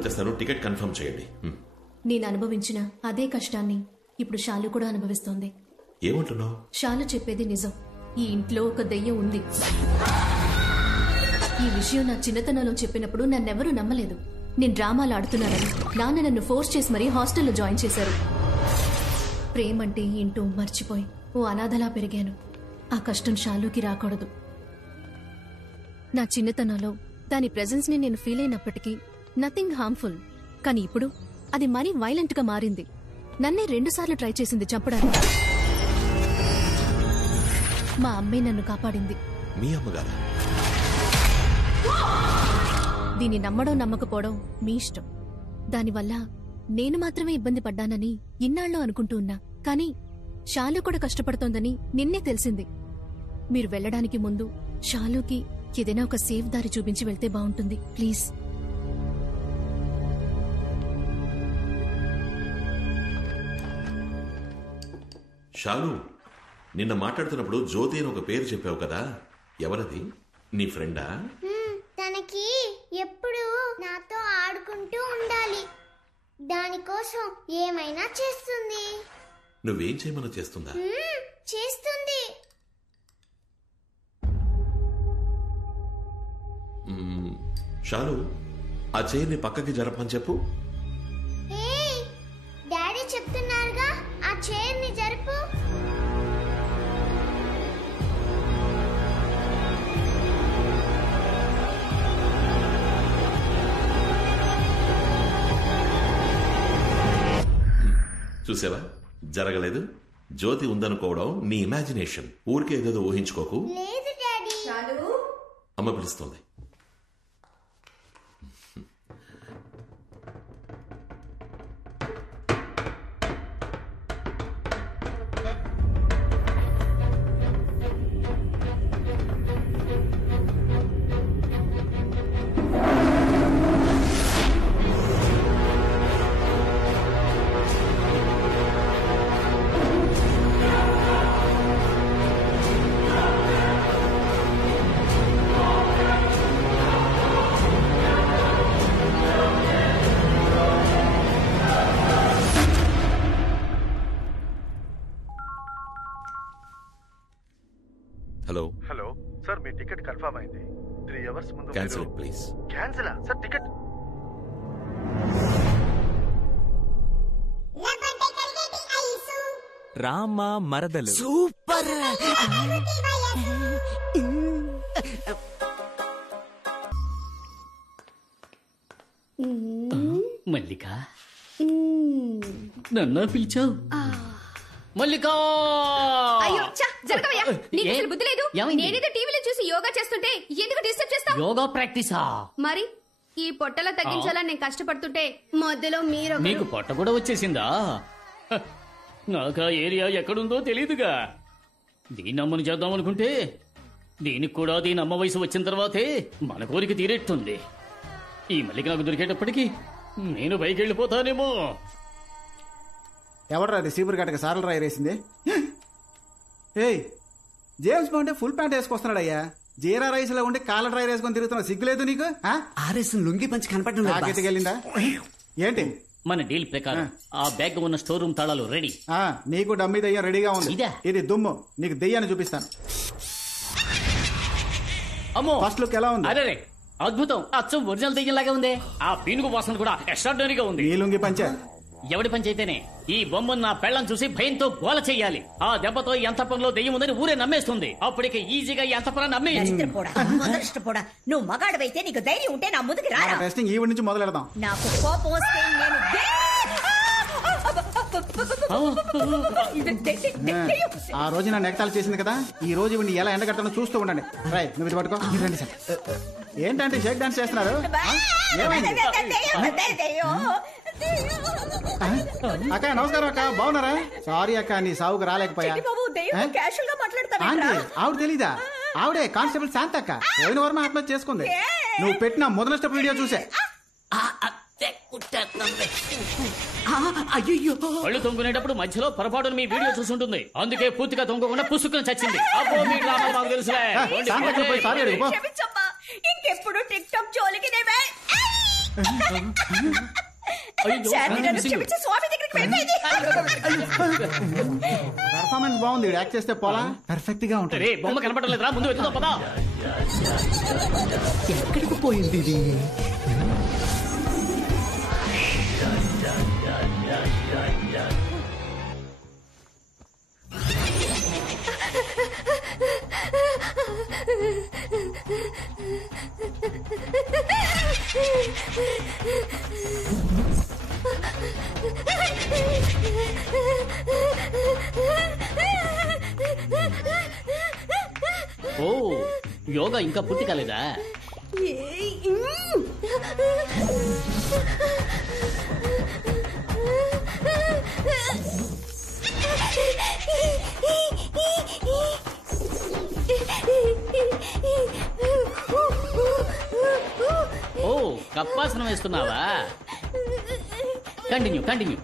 వచ్చేస్తాను, ticket confirm చేయండి. నేను అనుభవించిన అదే కష్టాన్ని ఇప్పుడు షాలు కూడా అనుభవిస్తోంది. ఏమంటున్నావు? షాలు చెప్పేది నిజం. ఈ ఇంట్లో ఒక దెయ్యం ఉంది. ఈ విషయం నా చిన్నతనంలో చెప్పినప్పుడు నన్నెవరూ నమ్మలేదు. నేను డ్రామాలు ఆడుతున్నానని నాన్న నన్ను ఫోర్స్ చేసి మరీ హాస్టల్లో జాయిన్ చేశారు. ప్రేమంటే ఏంటో మర్చిపోయి ఓ అనాథలా పెరిగాను. ఆ కష్టం షాలుకి రాకూడదు. నా చిన్నతనంలో దాని ప్రెజెన్స్ ని నేను ఫీల్ అయినప్పటికీ నథింగ్ హార్మ్ఫుల్. కానీ ఇప్పుడు అది మరీ వైలెంట్ గా మారింది. నన్నే 2 సార్లు ట్రై చేసింది చంపడానికి. మా అమ్మే నన్ను కాపాడింది. మీ అమ్మగారా? దీన్ని నమ్మడం నమ్మకపోవడం మీ ఇష్టం. దానివల్ల నేను మాత్రమే ఇబ్బంది పడ్డానని ఇన్నాళ్ళు అనుకుంటూ ఉన్నా. కానీ షాలు కూడా కష్టపడుతోందని నిన్నే తెలిసింది. మీరు వెళ్లడానికి ముందు షాలుకి ఏదైనా ఒక సేఫ్ దారి చూపించి వెళ్తే బాగుంటుంది ప్లీజ్. షాలు, నిన్న మాట్లాడుతున్నప్పుడు జ్యోతి అని ఒక పేరు చెప్పావు కదా, ఎవరది? నీ ఫ్రెండా? తనకి ఎప్పుడు నాతో ఆడుకుంటూ ఉండాలి. దానికోసం ఏమైనా చేస్తుంది. నువ్వేం చేయమని చేస్తుందా? చేస్తుంది. షాలు, ఆ చైర్ని పక్కకి జరపని చెప్పు. డాడీ చెప్తున్నారుగా, ఆ చైర్ని జరుపు. చూసావా, జరగలేదు. జ్యోతి ఉందనుకోవడం నీ ఇమాజినేషన్. ఊరికే ఏదేదో ఊహించుకోకు. లేదు డాడీ. అమ్మ పిలుస్తోంది. హలో హలో సార్, మీ టికెట్ కన్ఫర్మ్ అయింది. 3 hours ముందు క్యాన్సిల్ ప్లీజ్. క్యాన్సిలా సార్? టికెట్ రామ మరదలు సూపర్. మల్లిక, నన్ను పిలిచావు? మల్లికా! అయ్యో జరగవయ్యా, నీకు అసలు బుద్ధి లేదు. నేనేదో టీవీలో చూసి యోగా చేస్తుంటే ఎందుకు డిస్టర్బ్ చేస్తావు? యోగా ప్రాక్టీసా? మరి ఈ పొట్టలో తగ్గించాలని నేను కష్టపడుతుంటే మధ్యలో మీరు నీకు పొట్ట కూడా వచ్చేసిందా? నాకు ఆ ఏరియా ఎక్కడుందో తెలీదుగా. దీన్ని అమ్మని చేద్దాం అనుకుంటే దీనికి కూడా దీని అమ్మ వయసు వచ్చిన తర్వాతే మన కోరిక తీరెట్టుంది. ఈ మల్లిక నాకు దొరికేటప్పటికి నేను పైకి వెళ్ళిపోతానేమో. ఎవడరా అది సీపురు గట్టక సారలు రాయి వేసింది? ఏయ్, జేమ్స్ బాండ్ ఫుల్ ప్యాంట్ వేసుకొస్తున్నాడయ్యా. జీరా రైస్ లో ఉండి కాలర్ డ్రై వేసుకొని తిరుగుతున్నా, సిగ్గులేదు నీకు? ఆర్ఎస్ లుంగి పంచి కనపడటం వెళ్ళిందా ఏంటి? మన డీల్ ప్రకారం ఆ బ్యాగ్ ఉన్న స్టోర్ రూమ్ తాళాలు రెడీ. నీకు డమ్మీ దయ్యం రెడీగా ఉంది. ఇది దుమ్ము, నీకు దెయ్యాన్ని చూపిస్తాను. అమ్మో, ఫస్ట్ లుక్ ఎలా ఉంది? అరే అద్భుతం, అచ్చం ఒరిజినల్ దెయ్యంలాగా ఉంది. ఆ పీనుగు వాసన కూడా ఎక్స్ట్రాడినరీగా ఉంది. ఈ లుంగి పంచ ఎవడి పని చేతేనే ఈ బొమ్మను నా పెళ్ళం చూసి భయంతో గోల చెయ్యాలి. ఆ దెబ్బతో ఎంత పనిలో దెయ్యం ఉందని ఊరే నమ్మేస్తుంది. అప్పటికి ఈజీగా ఎంత పని నమ్మేయచ్చు. నువ్వు మగాడవైతే నీకు ధైర్యం ఉంటే నా ముందుకు రా. టెస్టింగ్ ఈవిడ నుంచి మొదలెడదాం. నాకు కోపం వస్తే నేను ఆ రోజు నా నెగతాలు చేసింది కదా, ఈ రోజు ఇవన్నీ ఎలా ఎండగట్టనో చూస్తూ ఉండండి. రై, నువ్వు ఇది పట్టుకో. రండి సార్. ఏంటంటే షేక్ డాన్స్ చేస్తున్నారు? అక్క నమస్కారం. అక్క బాగున్నారా? సారీ అక్క, నీ సావుకు రాలేకపోయా. ఆవిడ తెలీదా? ఆవిడే కానిస్టేబుల్ శాంత అక్క. పోయిన వర్మ ఆత్మహత్య చేసుకుంది. నువ్వు పెట్టిన మొదల స్టెప్ వీడియో చూసే. అయ్యో, కళ్ళు తొంగునేటప్పుడు మధ్యలో పొరపాటును మీ వీడియో చూసుంటుంది. అందుకే పూర్తిగా తొంగకుండా పుసుకుని చచ్చింది. అబ్బో, మీ డ్రామా మాకు తెలుసులే. ఇంకెప్పుడు టిక్ టాక్ జోలికి శారద నన్ను క్షమించి స్వామి దగ్గరికి వెళ్ళిపోయింది. పర్ఫార్మెన్స్ బాగుంది, యాక్ట్ చేస్తే పోలా పర్ఫెక్ట్ గా ఉంటుంది. రే బొమ్మ కనపడలేదురా, ముందు వెతుకుదాం పదా. ఎక్కడికి పోయింది ఇది? ఓ యోగా ఇంకా పూర్తి కాలేదా? ఓ కప్పాసనం వేస్తున్నావా? Continue continue.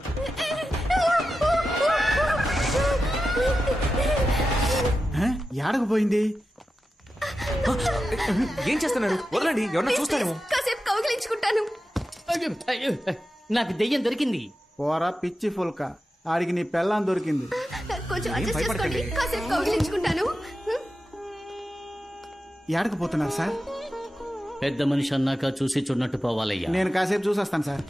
ఏడకు పోయింది? ఏం చేస్తున్నారు? వదలండి, ఎవరన్నా చూస్తారేమో. కాసేపు కౌగిలించుకుంటాను. నాకు దెయ్యం దొరికింది. పోరా పిచ్చి ఫుల్క, ఆడికి నీ పెళ్ళాం దొరికింది. కొంచెం అడ్జస్ట్ చేసుకోండి, కాసేపు కౌగిలించుకుంటాను. ఏడకు పోతున్నారు సార్? పెద్ద మనిషి అన్నాక చూసి చూడనట్టు పోవాలయ్యా. నేను కాసేపు చూసొస్తాను సార్.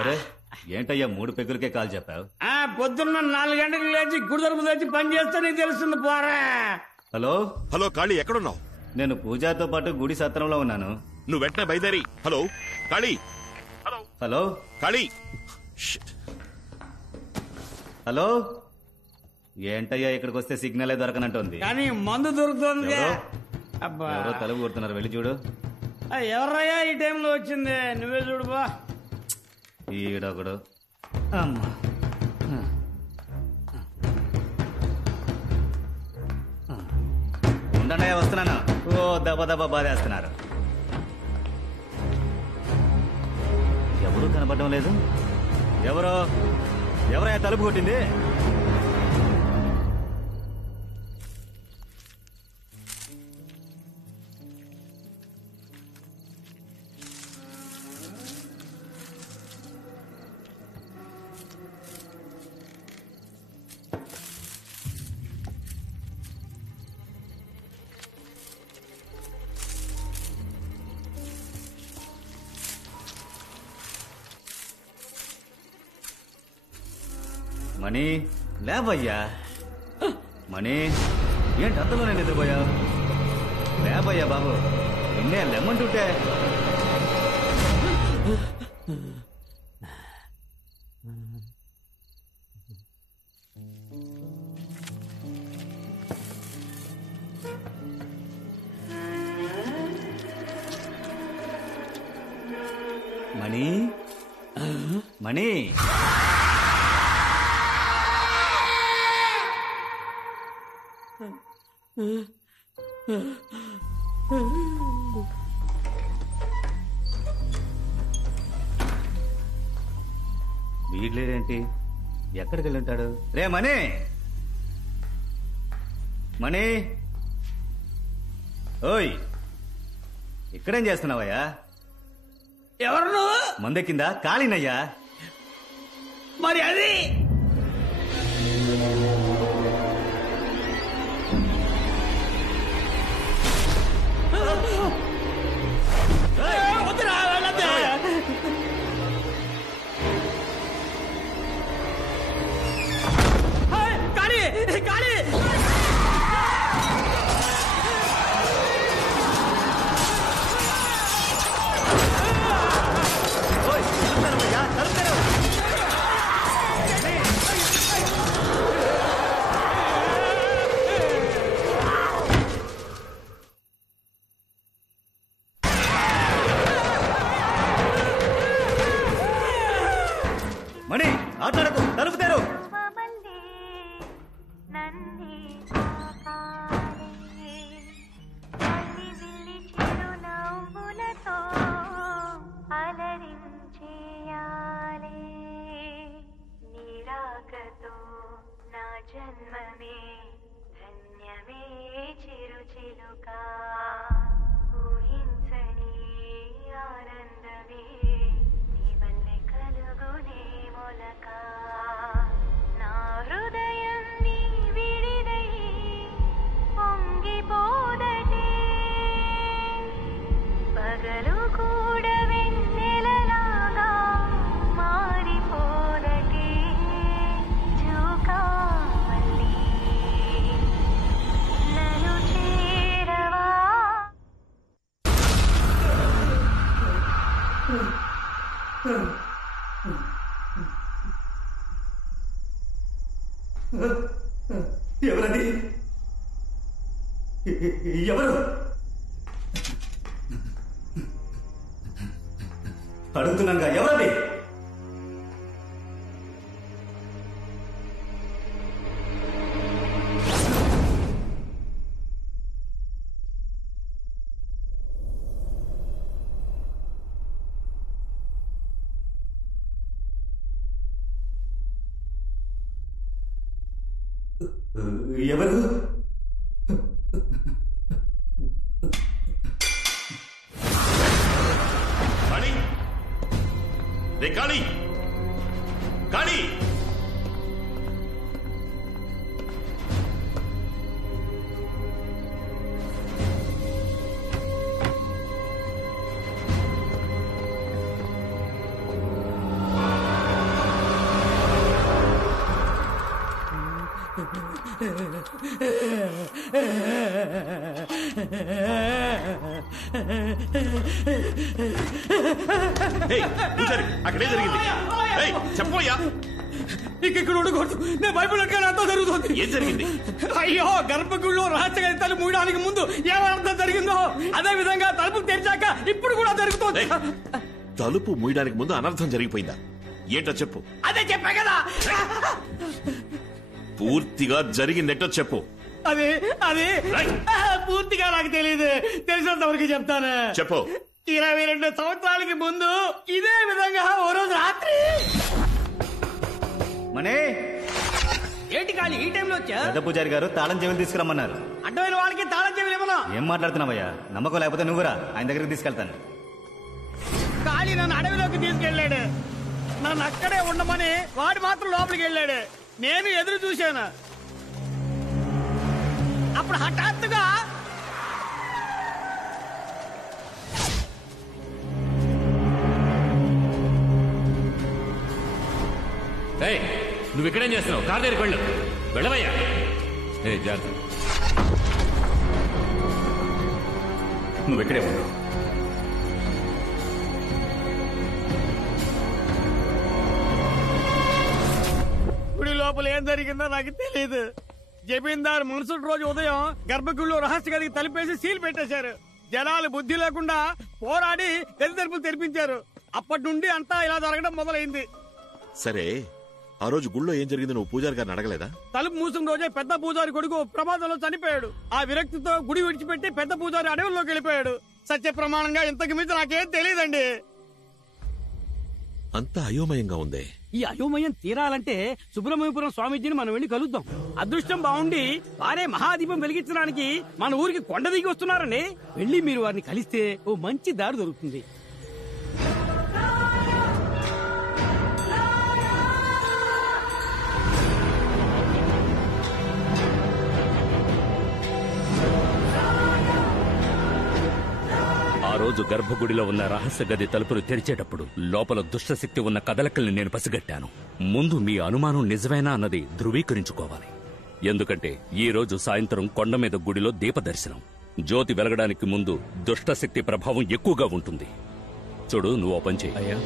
అరే ఏంటయ్యా 3 పెగ్గులకే కాల్ చెప్పావు? పొద్దున్న 4 గంటలకు లేచి గుడి తరపు వచ్చి పని చేస్తే నీకు తెలుస్తుంది పోరా. హలో హలో కాళీ, ఎక్కడున్నావు? నేను పూజాతో పాటు గుడి సత్రంలో ఉన్నాను. నువ్వు వెంటనే బయలుదేరి. హలో కాళీ. హలో కాళీ. హలో ఏంటయ్యా ఇక్కడికి వస్తే సిగ్నలే దొరకనంటుంది. కానీ మందు దొరుకుతుంది. ఎవరో తలుపు కొడుతున్నారు, వెళ్ళి చూడు. ఎవర్రయ్యా ఈ టైంలో వచ్చింది? నువ్వే చూడు బా. ఈడొకడు. అమ్మా ఉండన్నయ్య వస్తున్నాను. ఓ దెబ్బ దెబ్బ బాధేస్తున్నారు. ఎవరూ కనపడడం లేదు. ఎవరయ్యా తలుపు కొట్టింది? మణి లేవయ్యా. మణి ఏంటి అంతలోనే నిద్రపోయావు? లేవయ్యా బాబు, నిన్నే లెమ్మంటుంటే. మణి మణి వీడ్లేడేంటి? ఎక్కడికి వెళ్ళి ఉంటాడు? రే మణి, మణి, ఓయ్ ఇక్కడేం చేస్తున్నావయ్యా? ఎవరు నువ్వు? మందెక్కిందా? కాళీనయ్యా. మరి అది వద్దురా, వెళ్ళొద్దు. కాళీ, కాళీ. మణి ఆటలకు తలుపుతారు. జన్మమే ధన్యమే చిరుచిలుకా ఊహించని ఆనందమే నీ వల్లే కలుగునే మొలక నా హృదయం నీ విడిదై పొంగిపోదటే పగలు కూడా వెన్నెలలాగా మారిపోదటే చూకావల్లి నన్ను చేరవా. ఎవరది? ఎవరు? అడుగుతున్నాగా, ఎవరది? ఎవరు? కాళీ, రే కాళీ, కాళీ. అక్కడే జరిగింది. చెప్పయ్యా. ఇక్కడ ఉండకూడదు. నేను బైబిల్ అంతా జరుగుతుంది. ఏం జరిగింది? అయ్యో, గర్భగుడిలో రహస్యగీతాలు మూయడానికి ముందు ఏమర్థం జరిగిందో అదే విధంగా తలుపు తెరిచాక ఇప్పుడు కూడా జరుగుతుంది. తలుపు మూయడానికి ముందు అనర్థం జరిగిపోయిందా? ఏంటో చెప్పు. అదే చెప్పా కదా. పూర్తిగా జరిగిందేంటో చెప్పు. అది అది పూర్తిగా నాకు తెలియదు. తెలిసినంత వరకు చెప్తాను. చెప్పు. 22 సంవత్సరాలకి ముందు ఇదే విధంగా ఓ రోజు రాత్రి. మనే ఏంటి కాళీ ఈ టైంలో వచ్చా? పెద్ద పూజారి గారు తాళం చెవులు తీసుకురమ్మన్నారు. అడ్డమైన వాళ్ళకి తాళం చెవులు ఏమన్నా? ఏం మాట్లాడుతున్నావయ్యా? నమ్మకం లేకపోతే నువ్వురా, ఆయన దగ్గరికి తీసుకెళ్తాను. కాళీ నన్ను అడవిలోకి తీసుకెళ్లాడు. నన్ను అక్కడే ఉండమని వాడు మాత్రం లోపలికి వెళ్ళాడు. నేను ఎదురు చూశాను. అప్పుడు హఠాత్తుగా నువ్వు ఇక్కడేం చేస్తున్నావు? కార్ దగ్గరికి వెళ్ళు. వెళ్ళవయ్యా. ఏ జాగ్రత్త, నువ్వు ఇక్కడే ఉండు. గుడి లోపల ఏం జరిగిందో నాకు తెలియదు. జమీందారు మరుసటి రోజు ఉదయం గర్భగుడిలో రహస్య గదికి తలుపేసి సీల్ పెట్టేశారు. జనాలు బుద్ధి లేకుండా పోరాడి గది తలుపులు తెరిపించారు. అప్పటి నుండి అంతా ఇలా జరగడం మొదలైంది. సరే, ఆ రోజు గుళ్ళో ఏం జరిగింది నువ్వు పూజారి గారిని అడగలేదా? తలుపు మూసిన రోజే పెద్ద పూజారి కొడుకు ప్రమాదంలో చనిపోయాడు. ఆ విరక్తితో గుడి విడిచిపెట్టి పెద్ద పూజారి అడవుల్లోకి వెళ్ళిపోయాడు. సత్య ప్రమాణంగా ఇంతకు మించి నాకేం తెలియదండి. అంతా అయోమయంగా ఉందే. ఈ అయోమయం తీరాలంటే సుబ్రహ్మణ్యపురం స్వామీజీని మనం వెళ్లి కలుద్దాం. అదృష్టం బాగుండి వారే మహాదీపం వెలిగించడానికి మన ఊరికి కొండ దిగి వస్తున్నారని వెళ్లి మీరు వారిని కలిస్తే ఓ మంచి దారి దొరుకుతుంది. ఆ రోజు గర్భగుడిలో ఉన్న రహస్య గది తలుపులు తెరిచేటప్పుడు లోపల దుష్టశక్తి ఉన్న కదలికల్ని నేను పసిగట్టాను. ముందు మీ అనుమానం నిజమేనా అన్నది ధృవీకరించుకోవాలి. ఎందుకంటే ఈ రోజు సాయంత్రం కొండ మీద గుడిలో దీపదర్శనం. జ్యోతి వెలగడానికి ముందు దుష్టశక్తి ప్రభావం ఎక్కువగా ఉంటుంది. చూడు, నువ్వు ఓ పని చెయ్యి. అయ్యా,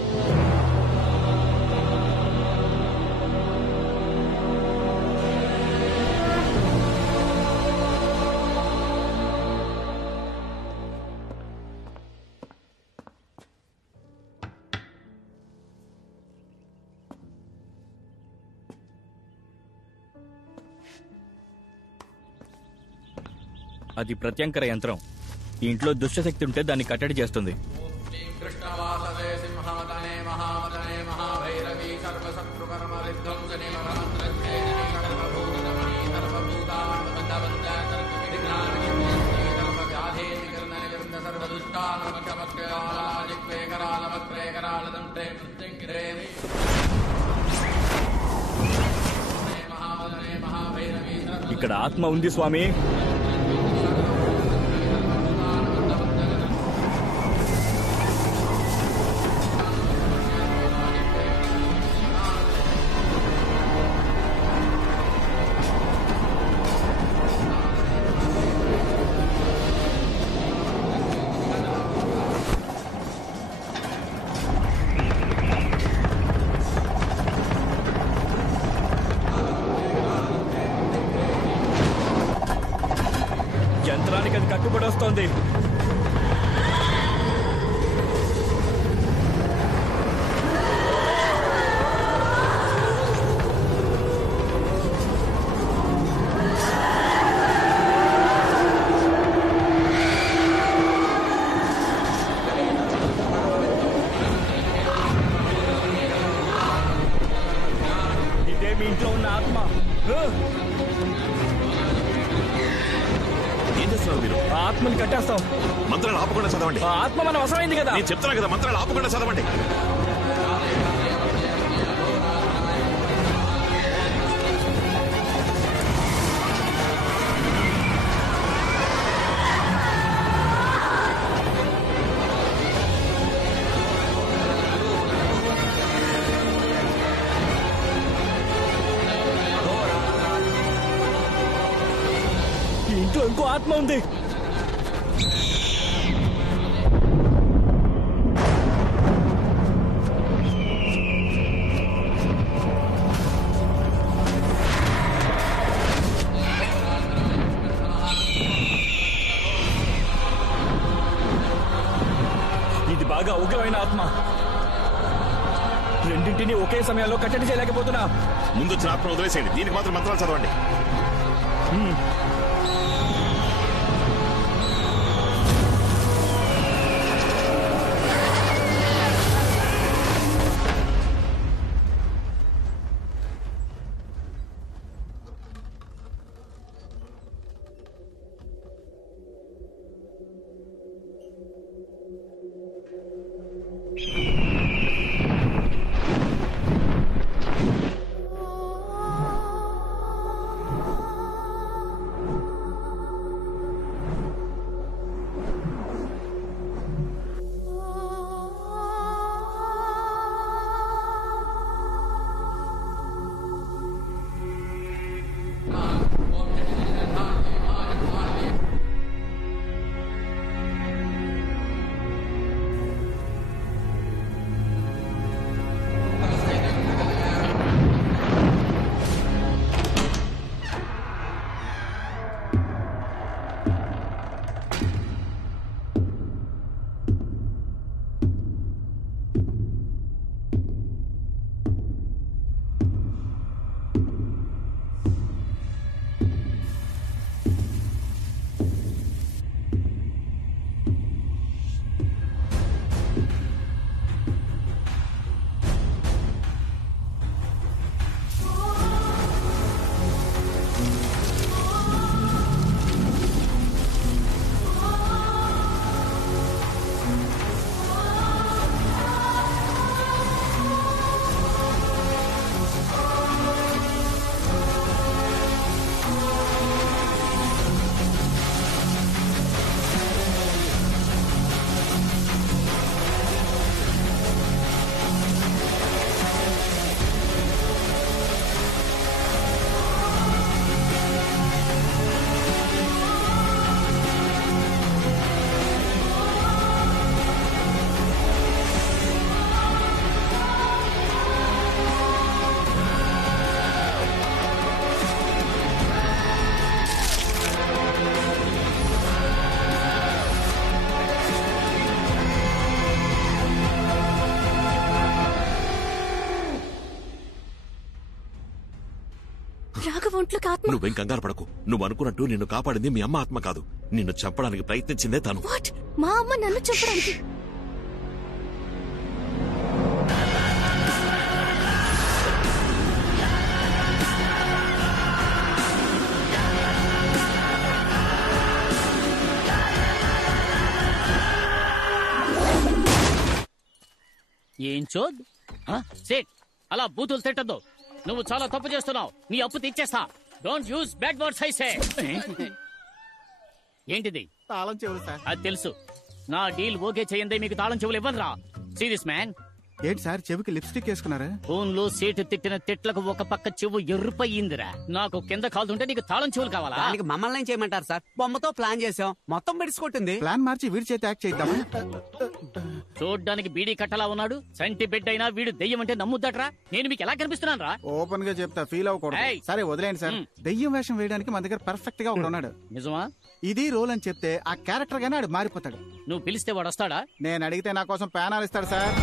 అది ప్రత్యంకర యంత్రం. ఈ ఇంట్లో దుష్టశక్తి ఉంటే దాన్ని కట్టడి చేస్తుంది. ఇక్కడ ఆత్మ ఉంది స్వామి. యంత్రానికి అది కట్టుబడి వస్తోంది. ఇదే మీ ఇంట్లో ఉన్న ఆత్మ. ఏం చేస్తున్నారు మీరు? ఆ ఆత్మని కట్టేస్తాం. మంత్రాలు ఆపకుండా చదవండి. ఆ ఆత్మ మన వశమైంది కదా. నేను చెప్తున్నా కదా, మంత్రాలు ఆపకుండా చదవండి. ఈ ఇంట్లో ఇంకో ఆత్మ ఉంది. ఇది బాగా ఉగ్రమైన ఆత్మ. రెండింటినీ ఒకే సమయంలో కట్టడి చేయలేకపోతున్నా. ముందు వచ్చిన ఆత్మ వదిలేసేయండి, దీనికి మాత్రం మంత్రాలు చదవండి. ఒంట్లోకి ఆత్మ. నువ్వేం కంగారు పడకు. నువ్వు అనుకున్నట్టు నిన్ను కాపాడింది మీ అమ్మ ఆత్మ కాదు. నిన్ను చంపడానికి ప్రయత్నించిందే తను. వాట్? మా అమ్మ నన్ను చెప్పడానికి? ఏం చోద్ సేట్ అలా బూతులు తిట్టద్దు. నువ్వు చాలా తప్పు చేస్తున్నావు. నీ అప్పు తీర్చేస్తా. Don't use bad words I say. ఏంటిది? తాళం చెవులు సార్. అది తెలుసు. నా డీల్ ఓకే చేయండి. మీకు తాళం చెవులు ఇవ్వనురా. Serious man. ఏంటి సార్ చెవికి లిప్స్టిక్ వేసుకున్నారా? ఫోన్ లో సేటు తిట్టిన తిట్లకు ఒక పక్క చెవు ఎర్రుపయ్యిందిరా. నాకు కింద కాలుతుంటే నీకు తాళం చెవులు కావాలా? దానికి మమ్మల్ని ఏం చేయమంటారు సార్? బొమ్మతో ప్లాన్ చేసాం, మొత్తం బిడిసికొట్టింది. ప్లాన్ మార్చి వీడి చేతి యాక్ట్ చేద్దామా? చూడ్డానికి బీడీ కట్టలా ఉన్నాడు. సంటి బిడ్డ అయినా వీడు దెయ్యం అంటే నమ్ముద్దట్రా. నేను మీకు ఎలా కనిపిస్తున్నాను రా? ఓపెన్ గా చెప్తా, ఫీల్ అవ్వకూడదు. సరే వదిలేండి సార్. దెయ్యం వేషం వేయడానికి మన దగ్గర పర్ఫెక్ట్ గా ఒకడు ఉన్నాడు. నిజమా? ఇది రోల్ అని చెప్తే ఆ క్యారెక్టర్ గానే ఆడు మారిపోతాడు. నువ్వు పిలిస్తే వాడు వస్తాడా? నేను అడిగితే నా కోసం ప్యానాలు ఇస్తాడు సార్.